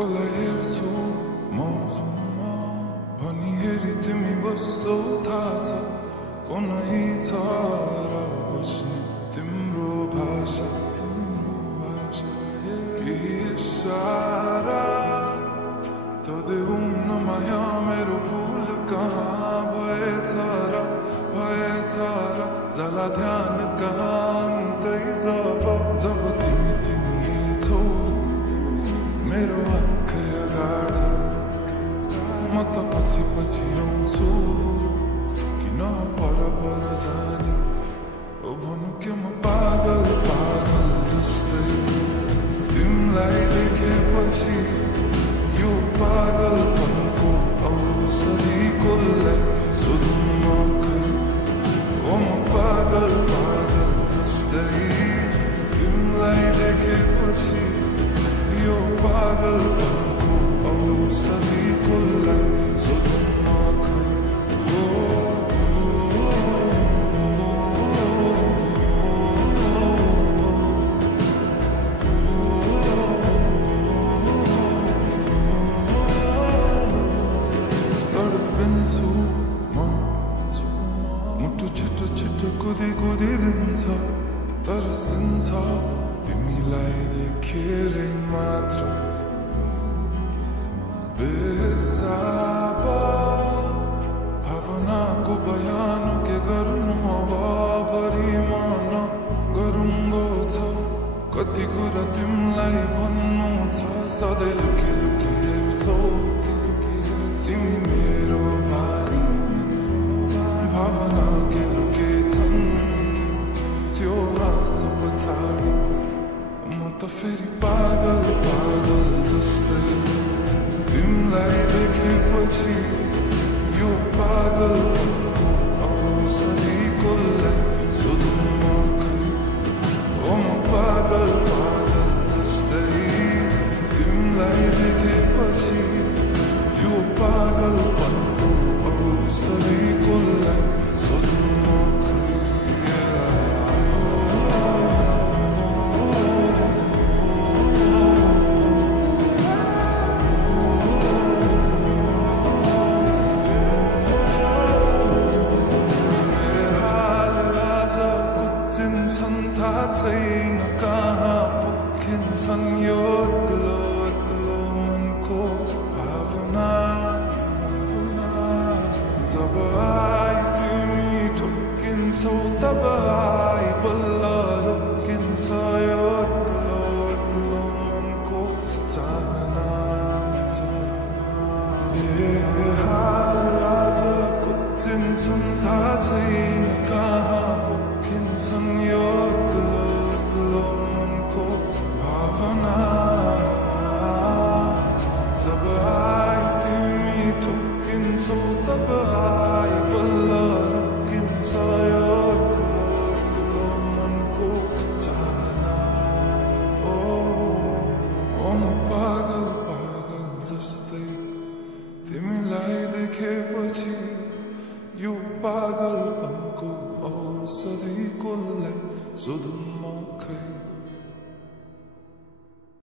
कसलाई हेर्छु म भनी हेरी तिमी बस्छौ थाहा छ कुनै छ र बुझ्ने तिम्रो भाषा के इशारा त देऊ न माया मेरो भुल कहाँ भएछ र जाला ध्यान कहाँ अन्तै जब तिमी छौ मेरो आँखा अगाडि म त पछि आउँछु किन पर जाने ओ भनु के म पागल जस्तै तिमीलाई देखेपछि यो पागलपनको औषधि कसलाई सोधौँ म खै ओ म पागल जस्तै तिमीलाई देखेपछि यो पागलपनको औषधि कसलाई सोधौँ म खै मुटु छिटो कुदी दिन्छ तर्सिन्छ तिमीलाई देखेरै मात्र बेसाब भावनाको बयान के गर्नु अब भरि मन गरुङ्गो छ कति कुरा तिमीलाई भन्नु छ सधैँ लुकी हेर्छौ तिमी मेरो बानी भावना के लुकेछन् त्यो हाँसो पछाडि म त फेरि पागल जस्तै तिमीलाई देखेपछि यो पागलपनको औषधि कसलाई सोधौँ म खै ओ म पागल जस्तै तिमीलाई देखेपछि यो पागलपनको औषधि कसलाई सोधौँ म खै थाहा छैन कहाँ पुगिन्छन् यो एक्लो मनको भावना जब आई तिमी ठोकिन्छौ तब आई बल्ल रोकिन्छ यो एक्लो मनको चाहना